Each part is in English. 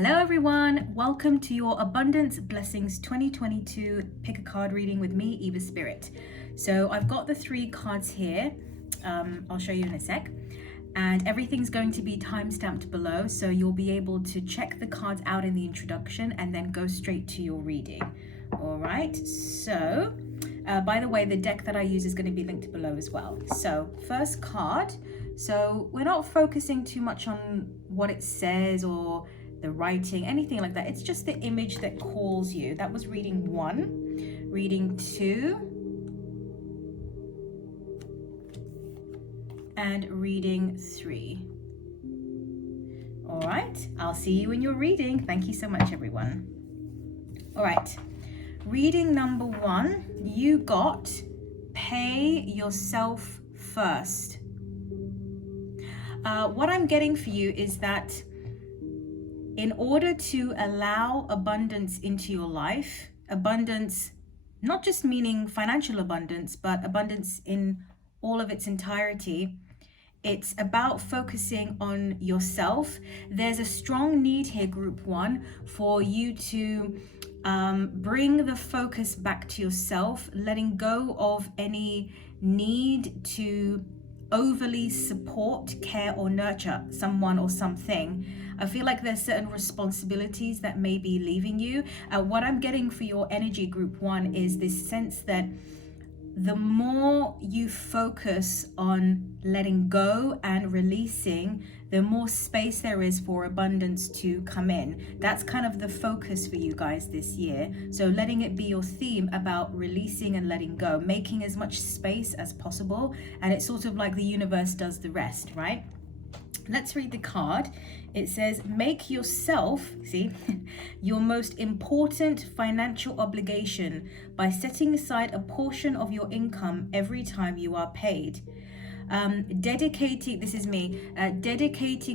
Hello everyone, welcome to your Abundance Blessings 2022 pick a card reading with me, Eva Spirit. So I've got the 3 cards here. I'll show you in a sec. And everything's going to be time-stamped below, so you'll be able to check the cards out in the introduction and then go straight to your reading. All right, so by the way, the deck that I use is going to be linked below as well. So first card, so we're not focusing too much on what it says or the writing, anything like that. It's just the image that calls you. That was reading 1. Reading 2. And reading 3. All right, I'll see you in your reading. Thank you so much, everyone. All right, reading number 1, you got pay yourself first. What I'm getting for you is that in order to allow abundance into your life, abundance, not just meaning financial abundance, but abundance in all of its entirety, it's about focusing on yourself. There's a strong need here, group 1, for you to bring the focus back to yourself, letting go of any need to overly support, care, or nurture someone or something. I feel like there's certain responsibilities that may be leaving you. What I'm getting for your energy, group 1, is this sense that the more you focus on letting go and releasing, the more space there is for abundance to come in. That's kind of the focus for you guys this year. So letting it be your theme about releasing and letting go, making as much space as possible. And it's sort of like the universe does the rest, right? Let's read the card. It says, make yourself, see, your most important financial obligation by setting aside a portion of your income every time you are paid. Dedicating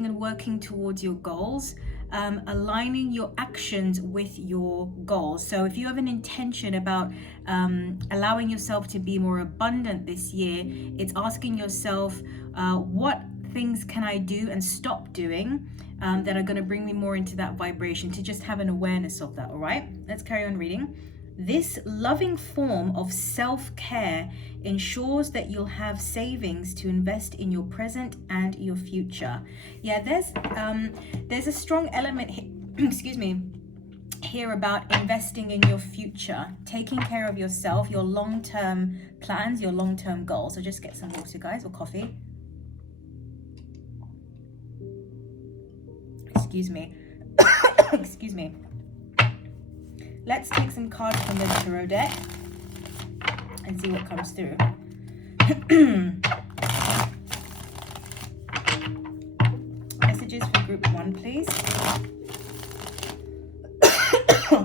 and working towards your goals, aligning your actions with your goals. So if you have an intention about allowing yourself to be more abundant this year, it's asking yourself, what things can I do and stop doing that are going to bring me more into that vibration, to just have an awareness of that. All right, let's carry on reading. This loving form of self-care ensures that you'll have savings to invest in your present and your future. Yeah, there's a strong element here about investing in your future, taking care of yourself, your long-term plans, your long-term goals. So just get some water, guys, or coffee. Excuse me. Excuse me. Let's take some cards from the tarot deck and see what comes through. Messages for group 1, please.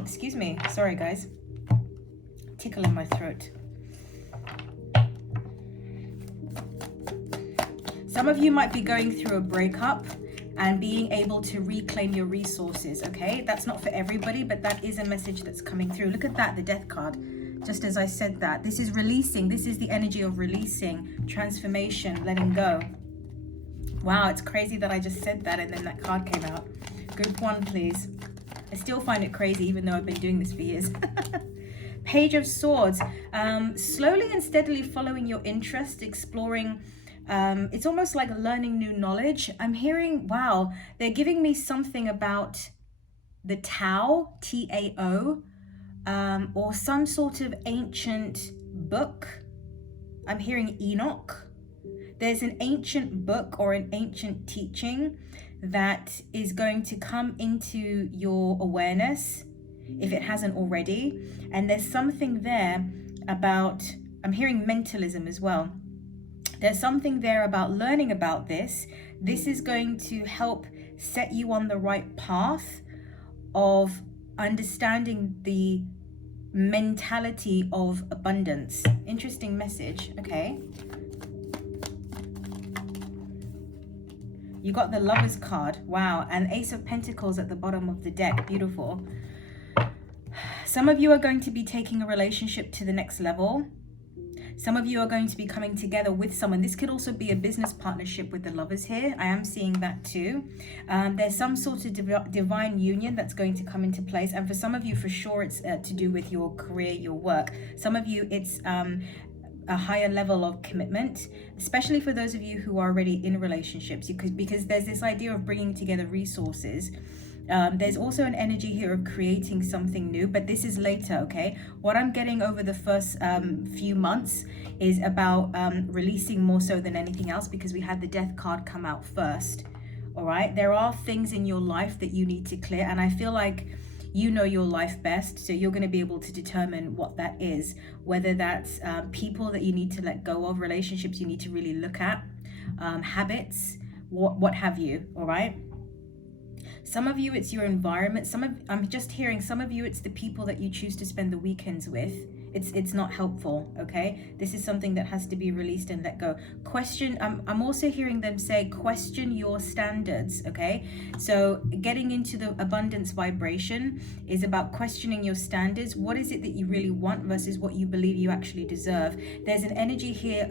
Excuse me. Sorry, guys. Tickle in my throat. Some of you might be going through a breakup and being able to reclaim your resources, okay? That's not for everybody, but that is a message that's coming through. Look at that, the death card. Just as I said that, this is releasing. This is the energy of releasing, transformation, letting go. Wow, it's crazy that I just said that and then that card came out. Group 1, please. I still find it crazy, even though I've been doing this for years. Page of Swords. Slowly and steadily following your interest, exploring. It's almost like learning new knowledge. I'm hearing, wow, they're giving me something about the Tao, T-A-O, or some sort of ancient book. I'm hearing Enoch. There's an ancient book or an ancient teaching that is going to come into your awareness, if it hasn't already. And there's something there about, I'm hearing mentalism as well. There's something there about learning about this. This is going to help set you on the right path of understanding the mentality of abundance. Interesting message. Okay. You got the Lover's card. Wow. And Ace of Pentacles at the bottom of the deck. Beautiful. Some of you are going to be taking a relationship to the next level. Some of you are going to be coming together with someone. This could also be a business partnership with the lovers here. I am seeing that too. There's some sort of divine union that's going to come into place. And for some of you, for sure, it's to do with your career, your work. Some of you, it's a higher level of commitment, especially for those of you who are already in relationships, because there's this idea of bringing together resources. There's also an energy here of creating something new, but this is later, okay? What I'm getting over the first few months is about releasing more so than anything else, because we had the death card come out first, all right? There are things in your life that you need to clear, and I feel like you know your life best, so you're going to be able to determine what that is, whether that's people that you need to let go of, relationships you need to really look at, habits, what have you, all right? Some of you, it's your environment. I'm just hearing some of you, it's the people that you choose to spend the weekends with. It's not helpful, okay? This is something that has to be released and let go. I'm also hearing them say, question your standards, okay? So getting into the abundance vibration is about questioning your standards. What is it that you really want versus what you believe you actually deserve? There's an energy here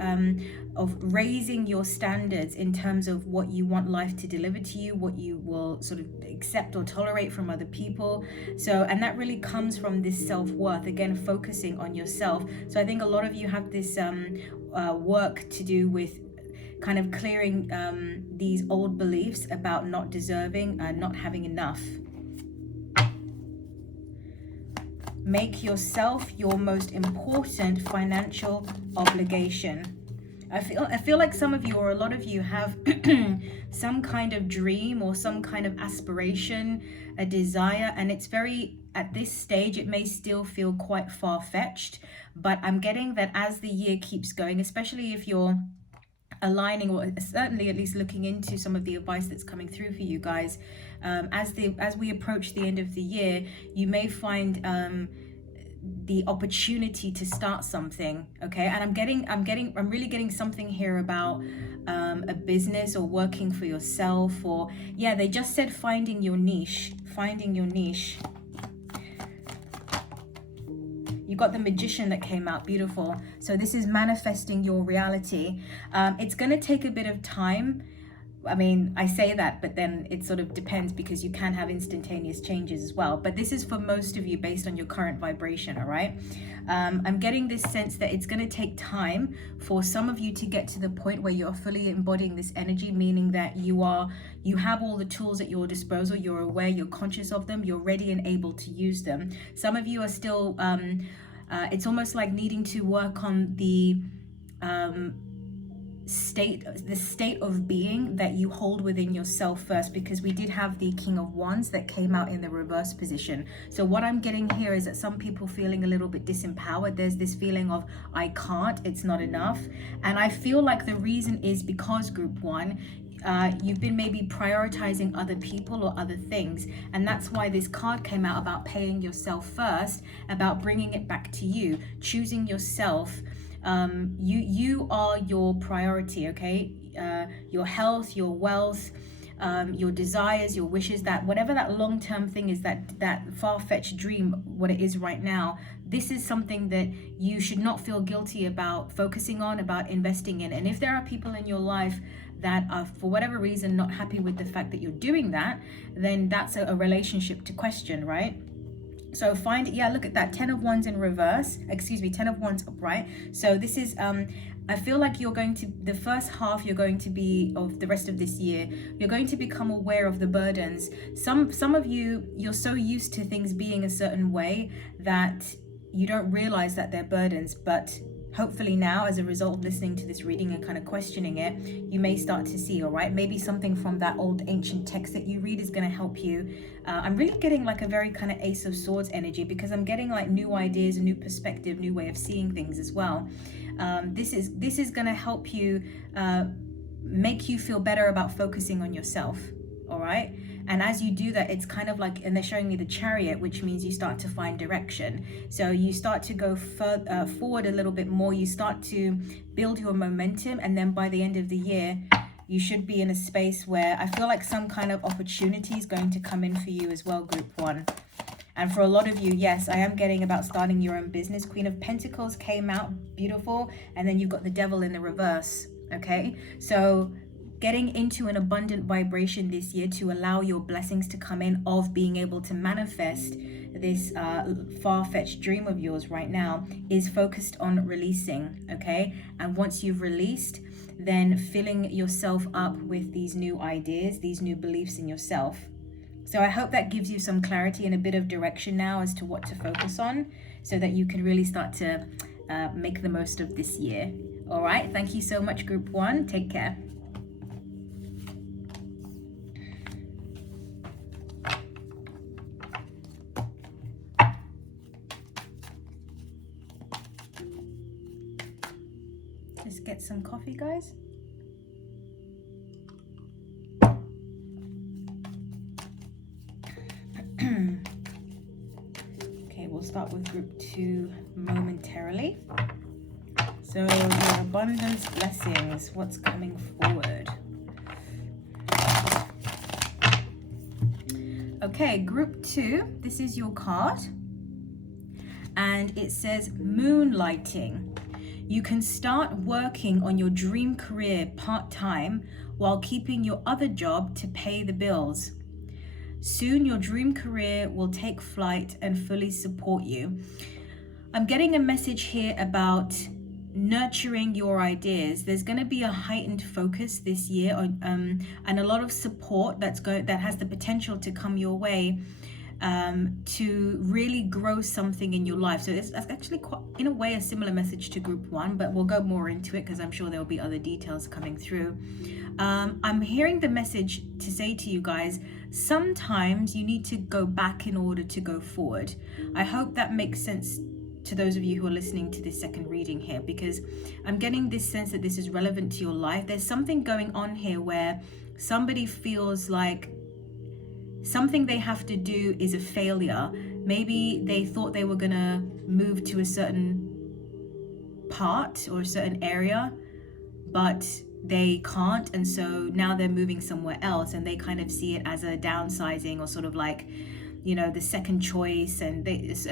of raising your standards in terms of what you want life to deliver to you, what you will sort of accept or tolerate from other people. So, and that really comes from this self-worth, again, focusing on yourself. So I think a lot of you have this work to do with kind of clearing these old beliefs about not deserving and not having enough. Make yourself your most important financial obligation. I feel like some of you, or a lot of you, have some kind of dream or some kind of aspiration, a desire, and it's very, at this stage, it may still feel quite far-fetched, but I'm getting that as the year keeps going, especially if you're aligning, or certainly at least looking into some of the advice that's coming through for you guys, as we approach the end of the year, you may find the opportunity to start something, okay? And I'm really getting something here about a business or working for yourself, or yeah, they just said finding your niche. You got the Magician that came out, beautiful. So this is manifesting your reality. It's going to take a bit of time. I mean, I say that, but then it sort of depends, because you can have instantaneous changes as well. But this is for most of you based on your current vibration, all right? I'm getting this sense that it's going to take time for some of you to get to the point where you're fully embodying this energy, meaning that you have all the tools at your disposal, you're aware, you're conscious of them, you're ready and able to use them. Some of you are still, it's almost like needing to work on the state of being that you hold within yourself first, because we did have the King of Wands that came out in the reverse position. So what I'm getting here is that some people feeling a little bit disempowered. There's this feeling of, I can't, it's not enough. And I feel like the reason is because, group one, you've been maybe prioritizing other people or other things, and that's why this card came out about paying yourself first, about bringing it back to you, choosing yourself. You are your priority, okay? Your health, your wealth, your desires, your wishes, that whatever that long-term thing is, that far-fetched dream, what it is right now, this is something that you should not feel guilty about focusing on, about investing in. And if there are people in your life that are, for whatever reason, not happy with the fact that you're doing that, then that's a relationship to question, right? So look at that, 10 of Wands in reverse, 10 of Wands upright. So this is, I feel like you're going to, the first half you're going to be, of the rest of this year, you're going to become aware of the burdens. Some of you, you're so used to things being a certain way that you don't realize that they're burdens, but hopefully now, as a result of listening to this reading and kind of questioning it, you may start to see, all right? Maybe something from that old ancient text that you read is going to help you. I'm really getting like a very kind of Ace of Swords energy, because I'm getting like new ideas, a new perspective, new way of seeing things as well. This is going to help you make you feel better about focusing on yourself, all right? And as you do that, it's kind of like, and they're showing me the Chariot, which means you start to find direction. So you start to go forward a little bit more. You start to build your momentum. And then by the end of the year, you should be in a space where I feel like some kind of opportunity is going to come in for you as well, group one. And for a lot of you, yes, I am getting about starting your own business. Queen of Pentacles came out, beautiful. And then you've got the Devil in the reverse, okay? So getting into an abundant vibration this year to allow your blessings to come in, of being able to manifest this far-fetched dream of yours right now, is focused on releasing, okay? And once you've released, then filling yourself up with these new ideas, these new beliefs in yourself. So I hope that gives you some clarity and a bit of direction now as to what to focus on, so that you can really start to make the most of this year. All right, thank you so much, Group 1. Take care. Just get some coffee, guys. Okay, we'll start with Group 2 momentarily. So your abundance blessings, what's coming forward? Okay, Group 2, this is your card. And it says moonlighting. You can start working on your dream career part-time while keeping your other job to pay the bills. Soon your dream career will take flight and fully support you. I'm getting a message here about nurturing your ideas. There's going to be a heightened focus this year on, and a lot of support that has the potential to come your way to really grow something in your life. So it's actually quite, in a way, a similar message to Group 1, but we'll go more into it because I'm sure there will be other details coming through. I'm hearing the message to say to you guys, sometimes you need to go back in order to go forward. I hope that makes sense to those of you who are listening to this second reading here, because I'm getting this sense that this is relevant to your life. There's something going on here where somebody feels like something they have to do is a failure. Maybe they thought they were gonna move to a certain part or a certain area, but they can't, and so now they're moving somewhere else, and they kind of see it as a downsizing, or sort of like, you know, the second choice, and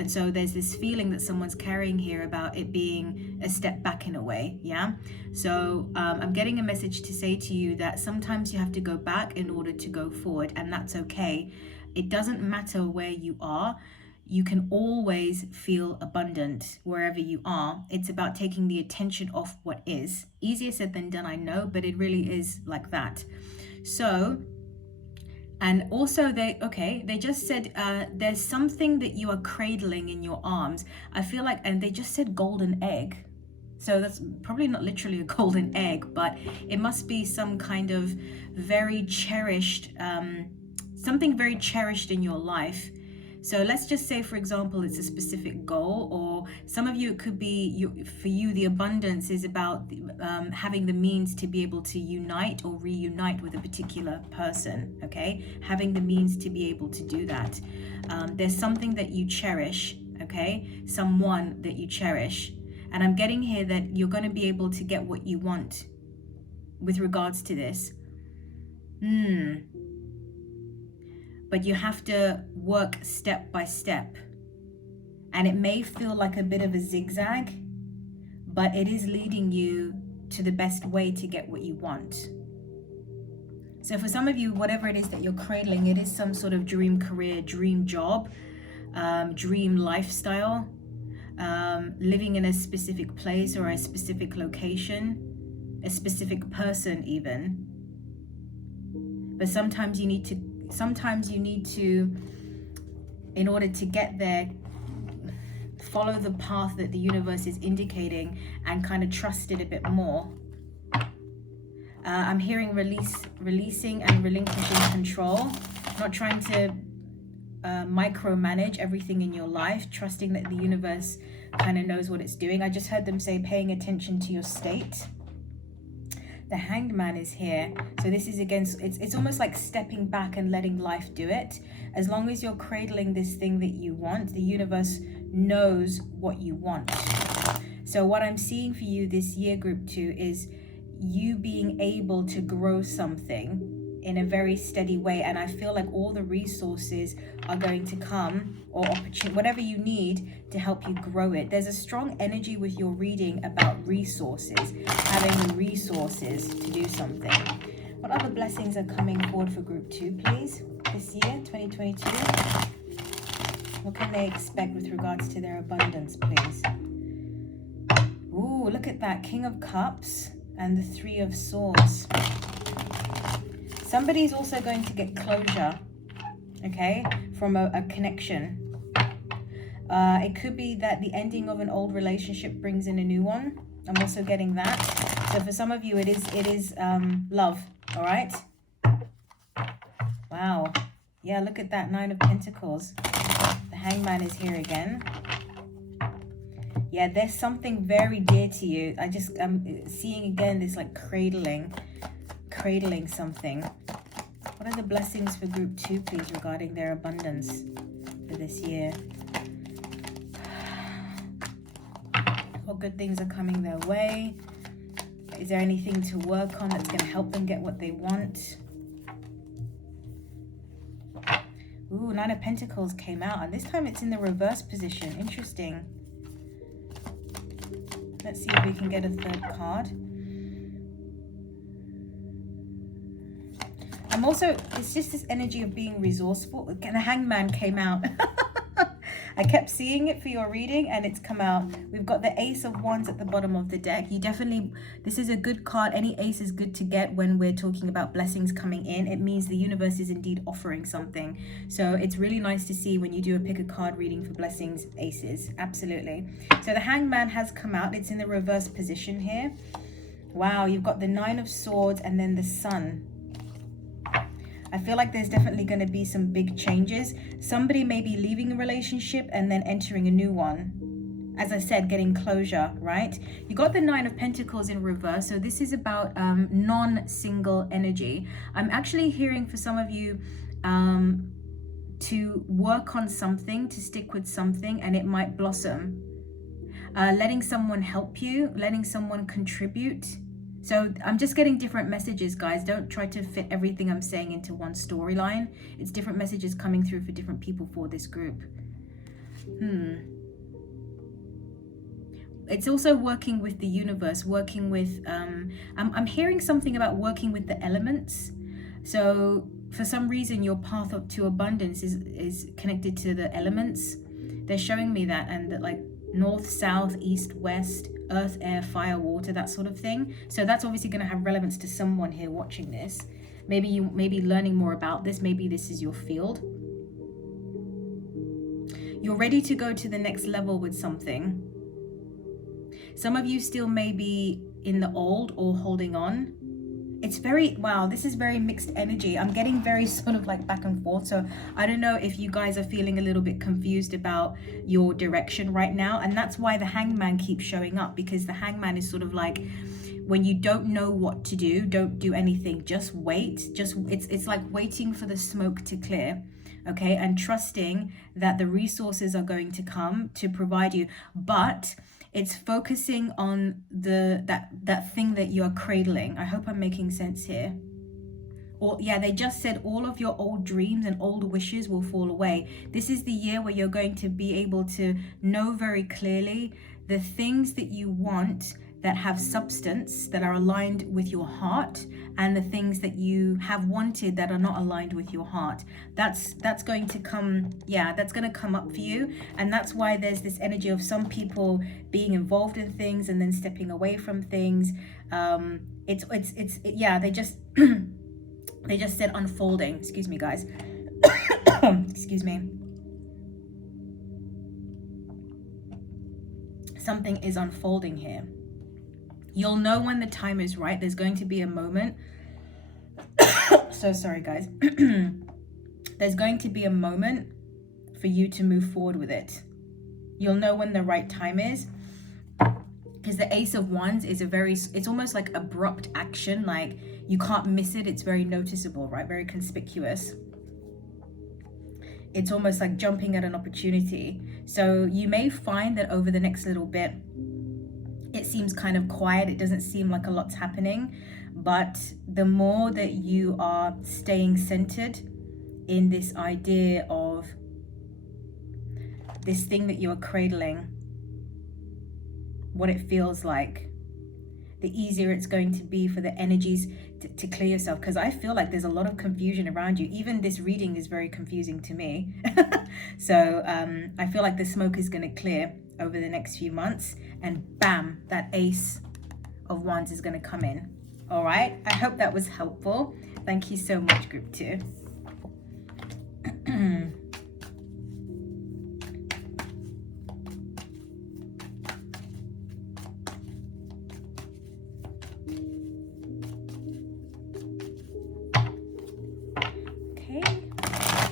so there's this feeling that someone's carrying here about it being a step back in a way. Yeah, so I'm getting a message to say to you that sometimes you have to go back in order to go forward, and that's okay. It doesn't matter where you are. You can always feel abundant wherever you are. It's about taking the attention off what is. Easier said than done, I know, but it really is like that. So, and also they just said there's something that you are cradling in your arms. I feel like, and they just said golden egg. So that's probably not literally a golden egg, but it must be some kind of very cherished, something very cherished in your life. So let's just say, for example, it's a specific goal, or some of you, it could be, for you, the abundance is about having the means to be able to unite or reunite with a particular person, okay? Having the means to be able to do that. There's something that you cherish, okay? Someone that you cherish. And I'm getting here that you're going to be able to get what you want with regards to this. But you have to work step by step. And it may feel like a bit of a zigzag, but it is leading you to the best way to get what you want. So for some of you, whatever it is that you're cradling, it is some sort of dream career, dream job, dream lifestyle, living in a specific place or a specific location, a specific person even. But sometimes you need to, in order to get there, follow the path that the universe is indicating and kind of trust it a bit more. I'm hearing releasing and relinquishing control, not trying to micromanage everything in your life, trusting that the universe kind of knows what it's doing. I just heard them say paying attention to your state. The Hanged Man is here. So this is against, it's almost like stepping back and letting life do it. As long as you're cradling this thing that you want, the universe knows what you want. So what I'm seeing for you this year, Group 2, is you being able to grow something in a very steady way, and I feel like all the resources are going to come, or opportunity, whatever you need to help you grow it. There's a strong energy with your reading about resources, having the resources to do something. What other blessings are coming forward for group 2, please, this year, 2022? What can they expect with regards to their abundance, please? Ooh, look at that, King of Cups and the 3 of Swords. Somebody's also going to get closure, okay, from a connection. It could be that the ending of an old relationship brings in a new one. I'm also getting that. So for some of you, it is love, all right? Wow. Yeah, look at that, 9 of Pentacles. The Hangman is here again. Yeah, there's something very dear to you. I'm seeing again this like cradling something. What are the blessings for group 2, please, regarding their abundance for this year? What good things are coming their way? Is there anything to work on that's going to help them get what they want? Ooh, 9 of Pentacles came out, and this time it's in the reverse position. Interesting. Let's see if we can get a 3rd card. I'm also, it's just this energy of being resourceful. The Hangman came out. I kept seeing it for your reading and it's come out. We've got the Ace of Wands at the bottom of the deck. You definitely, this is a good card. Any ace is good to get when we're talking about blessings coming in. It means the universe is indeed offering something. So it's really nice to see when you do a pick a card reading for blessings, aces. Absolutely. So the Hangman has come out. It's in the reverse position here. Wow, you've got the 9 of Swords and then the Sun. I feel like there's definitely going to be some big changes. Somebody may be leaving a relationship and then entering a new one. As I said, getting closure, right? You got the 9 of Pentacles in reverse. So this is about non-single energy. I'm actually hearing for some of you to work on something, to stick with something, and it might blossom. Letting someone help you, letting someone contribute. So I'm just getting different messages, guys. Don't try to fit everything I'm saying into one storyline. It's different messages coming through for different people for this group. It's also working with the universe, working with, I'm hearing something about working with the elements. So for some reason, your path up to abundance is connected to the elements. They're showing me that, and that like north, south, east, west, earth, air, fire, water, that sort of thing. So that's obviously going to have relevance to someone here watching this. Maybe you may be learning more about this. Maybe this is your field. You're ready to go to the next level with something. Some of you still may be in the old or holding on. It's very, wow, this is very mixed energy. I'm getting very sort of like back and forth. So I don't know if you guys are feeling a little bit confused about your direction right now. And that's why the Hangman keeps showing up, because the Hangman is sort of like, when you don't know what to do, don't do anything. Just wait. It's like waiting for the smoke to clear. Okay. And trusting that the resources are going to come to provide you. But it's focusing on that thing that you're cradling. I hope I'm making sense here. Or yeah, they just said all of your old dreams and old wishes will fall away. This is the year where you're going to be able to know very clearly the things that you want that have substance, that are aligned with your heart, and the things that you have wanted that are not aligned with your heart. That's going to come, yeah, that's going to come up for you. And that's why there's this energy of some people being involved in things and then stepping away from things. Yeah, they just they just said unfolding. Excuse me, guys. Excuse me. Something is unfolding here. You'll know when the time is right. There's going to be a moment. So sorry, guys. There's going to be a moment for you to move forward with it. You'll know when the right time is. Because the Ace of Wands is it's almost like abrupt action. Like you can't miss it. It's very noticeable, right? Very conspicuous. It's almost like jumping at an opportunity. So you may find that over the next little bit, it seems kind of quiet. It doesn't seem like a lot's happening, But the more that you are staying centered in this idea of this thing that you're cradling, what it feels like, the easier it's going to be for the energies to clear yourself. Because I feel like there's a lot of confusion around you. Even this reading is very confusing to me. So I feel like the smoke is going to clear over the next few months, and bam, that Ace of Wands is going to come in. All right, I hope that was helpful. Thank you so much, group 2. Okay,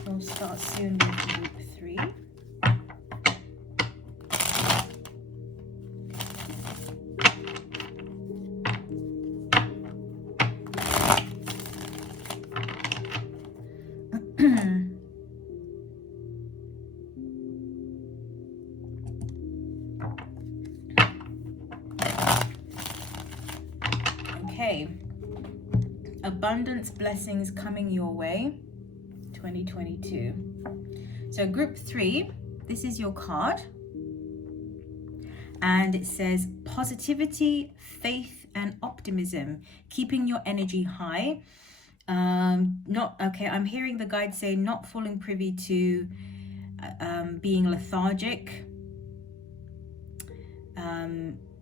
we'll start soon with group 3. Okay, abundance blessings coming your way 2022. So group 3, this is your card, and it says positivity, faith and optimism, keeping your energy high. I'm hearing the guide say not falling privy to being lethargic,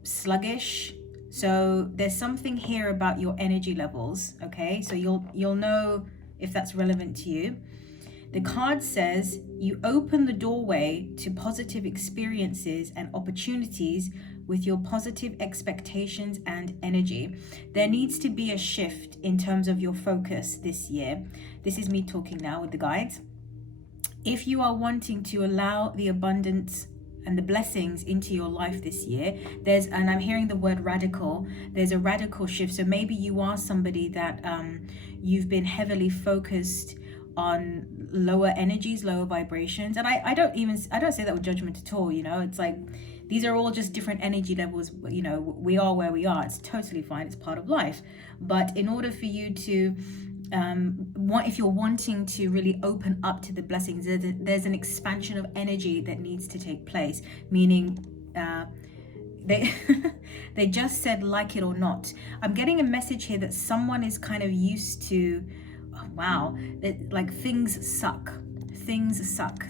sluggish. So there's something here about your energy levels, okay? So you'll know if that's relevant to you. The card says you open the doorway to positive experiences and opportunities with your positive expectations and energy. There needs to be a shift in terms of your focus this year. This is me talking now with the guides. If you are wanting to allow the abundance and the blessings into your life this year, and I'm hearing the word radical, there's a radical shift. So maybe you are somebody that you've been heavily focused on lower energies, lower vibrations. And I don't say that with judgment at all, you know. It's like these are all just different energy levels, you know. We are where we are. It's totally fine, it's part of life. But in order for you to if you're wanting to really open up to the blessings, there's an expansion of energy that needs to take place, meaning they just said like it or not. I'm getting a message here that someone is kind of used to, like things suck.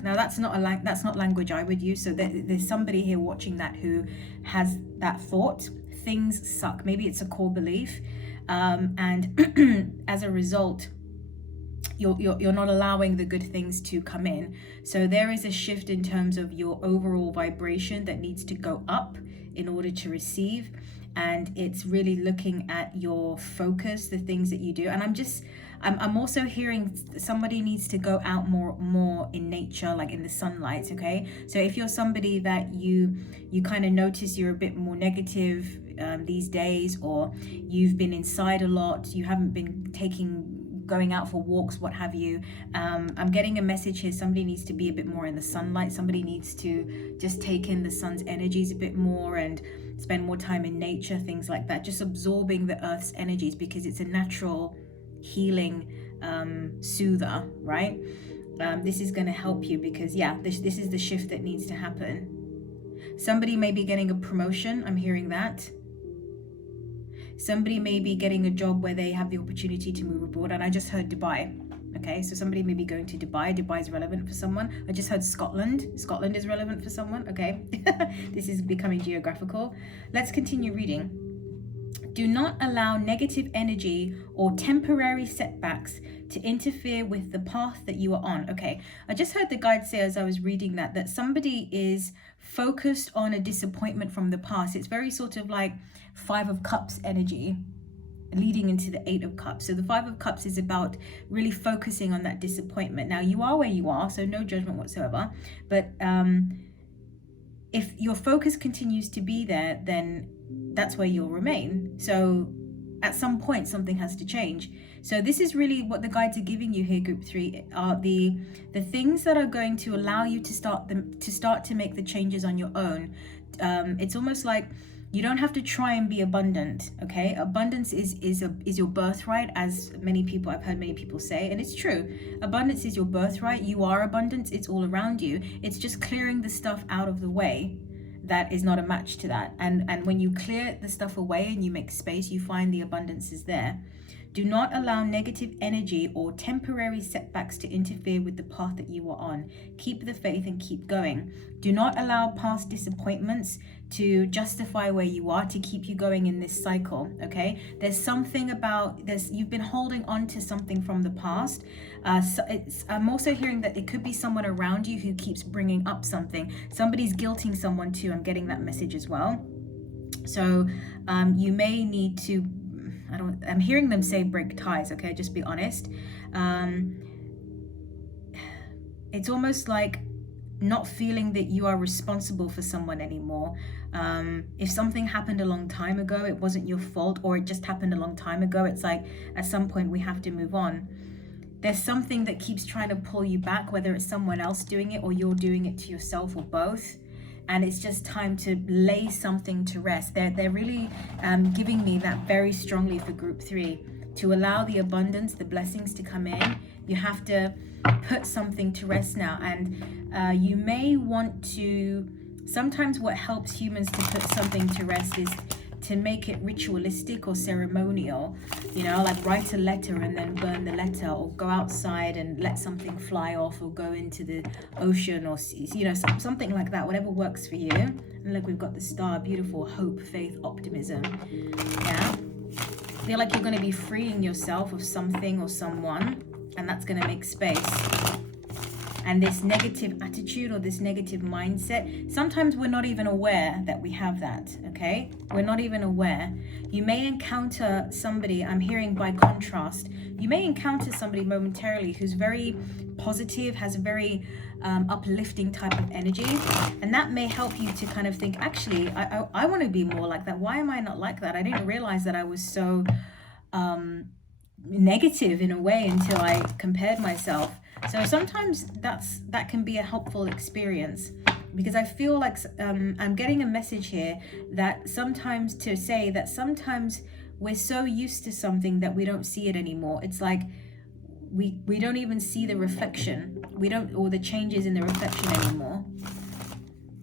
Now that's not language I would use. So there's somebody here watching that who has that thought. Things suck. Maybe it's a core belief. And as a result, you're not allowing the good things to come in. So there is a shift in terms of your overall vibration that needs to go up in order to receive. And it's really looking at your focus, the things that you do. And I'm also hearing somebody needs to go out more in nature, like in the sunlight. Okay, so if you're somebody that you kind of notice you're a bit more negative these days, or you've been inside a lot, you haven't been going out for walks, what have you, I'm getting a message here. Somebody needs to be a bit more in the sunlight. Somebody needs to just take in the sun's energies a bit more and spend more time in nature, things like that, just absorbing the earth's energies, because it's a natural healing soother, right? This is going to help you, because this is the shift that needs to happen. Somebody may be getting a promotion. I'm hearing that. Somebody may be getting a job where they have the opportunity to move abroad. And I just heard Dubai. Okay, so somebody may be going to Dubai. Dubai is relevant for someone. I just heard Scotland. Scotland is relevant for someone. Okay, this is becoming geographical. Let's continue reading. Do not allow negative energy or temporary setbacks to interfere with the path that you are on. Okay, I just heard the guide say as I was reading that somebody is focused on a disappointment from the past. It's very sort of like 5 of Cups energy leading into the 8 of Cups. So the 5 of Cups is about really focusing on that disappointment. Now you are where you are, so no judgment whatsoever. But if your focus continues to be there, then that's where you'll remain. So at some point something has to change. So this is really what the guides are giving you here, group 3, are the things that are going to allow you to start to make the changes on your own. It's almost like You don't have to try and be abundant, okay? Abundance is your birthright, as I've heard many people say, and it's true. Abundance is your birthright. You are abundance. It's all around you. It's just clearing the stuff out of the way that is not a match to that. And when you clear the stuff away and you make space, you find the abundance is there. Do not allow negative energy or temporary setbacks to interfere with the path that you are on. Keep the faith and keep going. Do not allow past disappointments to justify where you are, to keep you going in this cycle, okay? There's something about this, you've been holding on to something from the past. I'm also hearing that it could be someone around you who keeps bringing up something. Somebody's guilting someone too. I'm getting that message as well. So you may need to, I'm hearing them say break ties, okay? Just be honest. It's almost like not feeling that you are responsible for someone anymore. If something happened a long time ago, it wasn't your fault, or it just happened a long time ago. It's like at some point we have to move on. There's something that keeps trying to pull you back, whether it's someone else doing it or you're doing it to yourself or both. And it's just time to lay something to rest. They're really giving me that very strongly for group 3. To allow the abundance, the blessings to come in, you have to put something to rest now. And you may want to, sometimes what helps humans to put something to rest is to make it ritualistic or ceremonial, you know, like write a letter and then burn the letter, or go outside and let something fly off, or go into the ocean, or, you know, something like that, whatever works for you. And look, we've got the star, beautiful, hope, faith, optimism. Yeah, feel like you're going to be freeing yourself of something or someone, and that's going to make space. And this negative attitude or this negative mindset, sometimes we're not even aware that we have that, okay? We're not even aware. You may encounter somebody, I'm hearing by contrast, you may encounter somebody momentarily who's very positive, has a very uplifting type of energy, and that may help you to kind of think, actually, I want to be more like that. Why am I not like that? I didn't realize that I was so negative in a way until I compared myself. So sometimes that can be a helpful experience, because I feel like I'm getting a message here that sometimes we're so used to something that we don't see it anymore. It's like we don't even see the reflection, or the changes in the reflection anymore.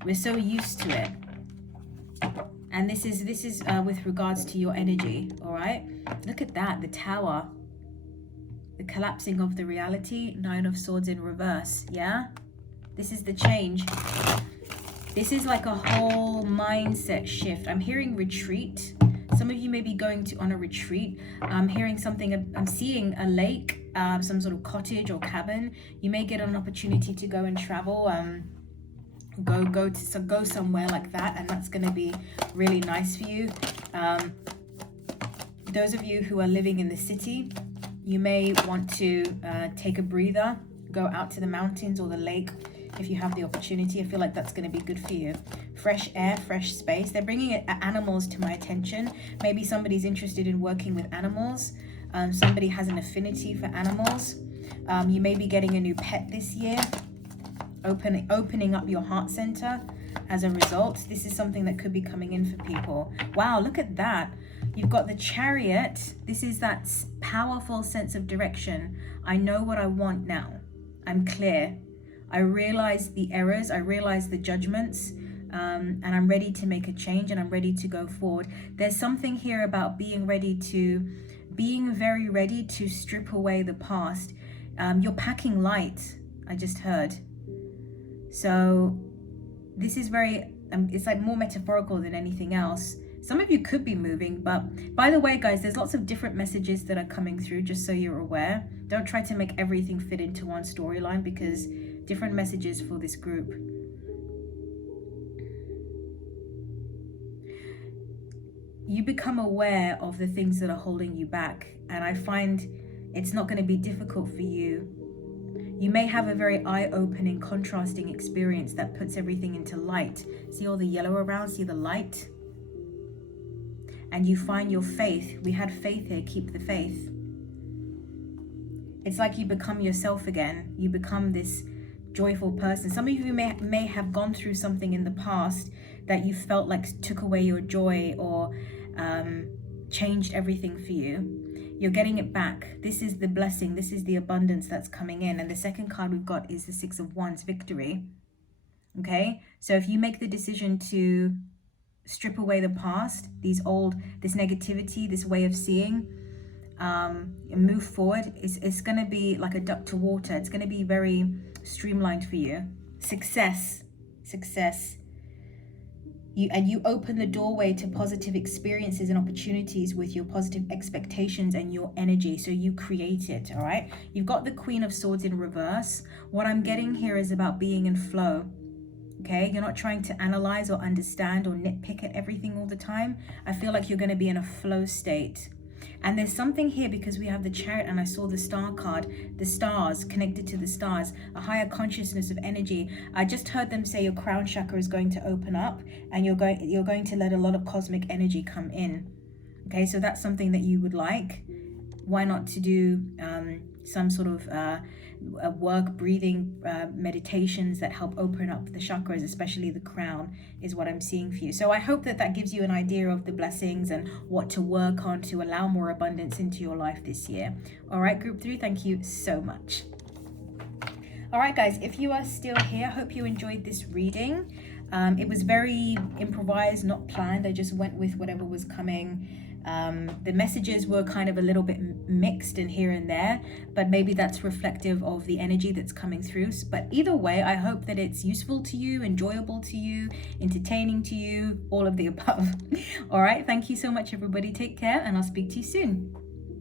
We're so used to it. And this is with regards to your energy. All right, look at that, the Tower. The collapsing of the reality, 9 of Swords in reverse, yeah? This is the change. This is like a whole mindset shift. I'm hearing retreat. Some of you may be going on a retreat. I'm hearing something, I'm seeing a lake, some sort of cottage or cabin. You may get an opportunity to go and travel, go somewhere like that, and that's gonna be really nice for you. Those of you who are living in the city, you may want to take a breather, go out to the mountains or the lake if you have the opportunity. I feel like that's going to be good for you. Fresh air, fresh space. They're bringing animals to my attention. Maybe somebody's interested in working with animals. Somebody has an affinity for animals. You may be getting a new pet this year. Opening up your heart center as a result. This is something that could be coming in for people. Wow, look at that. You've got the Chariot. This is that powerful sense of direction. I know what I want now. I'm clear. I realize the errors. I realize the judgments. And I'm ready to make a change, and I'm ready to go forward. There's something here about being very ready to strip away the past. You're packing light, I just heard. So this is very, it's like more metaphorical than anything else. Some of you could be moving, but by the way, guys, there's lots of different messages that are coming through, just so you're aware. Don't try to make everything fit into one storyline, because different messages for this group. You become aware of the things that are holding you back, and I find it's not going to be difficult for you. You may have a very eye-opening, contrasting experience that puts everything into light. See all the yellow around? See the light? And you find your faith. We had faith here. Keep the faith. It's like you become yourself again. You become this joyful person. Some of you may have gone through something in the past that you felt like took away your joy or changed everything for you, you're getting it back. This is the blessing. This is the abundance that's coming in. And the second card we've got is the Six of Wands, victory. Okay, so if you make the decision to strip away the past, this negativity, this way of seeing, and move forward, it's going to be like a duck to water. It's going to be very streamlined for you. Success. You open the doorway to positive experiences and opportunities with your positive expectations and your energy. So you create it, all right? You've got the Queen of Swords in reverse. What I'm getting here is about being in flow. Okay, you're not trying to analyze or understand or nitpick at everything all the time. I feel like you're going to be in a flow state. And there's something here because we have the Chariot and I saw the Star card, the stars, connected to the stars, a higher consciousness of energy. I just heard them say your crown chakra is going to open up and you're going to let a lot of cosmic energy come in. Okay, so that's something that you would like. Why not to do some sort of work, breathing meditations that help open up the chakras, especially the crown, is what I'm seeing for you. So I hope that gives you an idea of the blessings and what to work on to allow more abundance into your life this year. All right, group 3, thank you so much. All right, guys, if you are still here, I hope you enjoyed this reading. It was very improvised, not planned. I just went with whatever was coming. The messages were kind of a little bit mixed in here and there, but maybe that's reflective of the energy that's coming through. But either way, I hope that it's useful to you, enjoyable to you, entertaining to you, all of the above. All right, thank you so much, everybody. Take care, and I'll speak to you soon.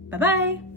Bye-bye.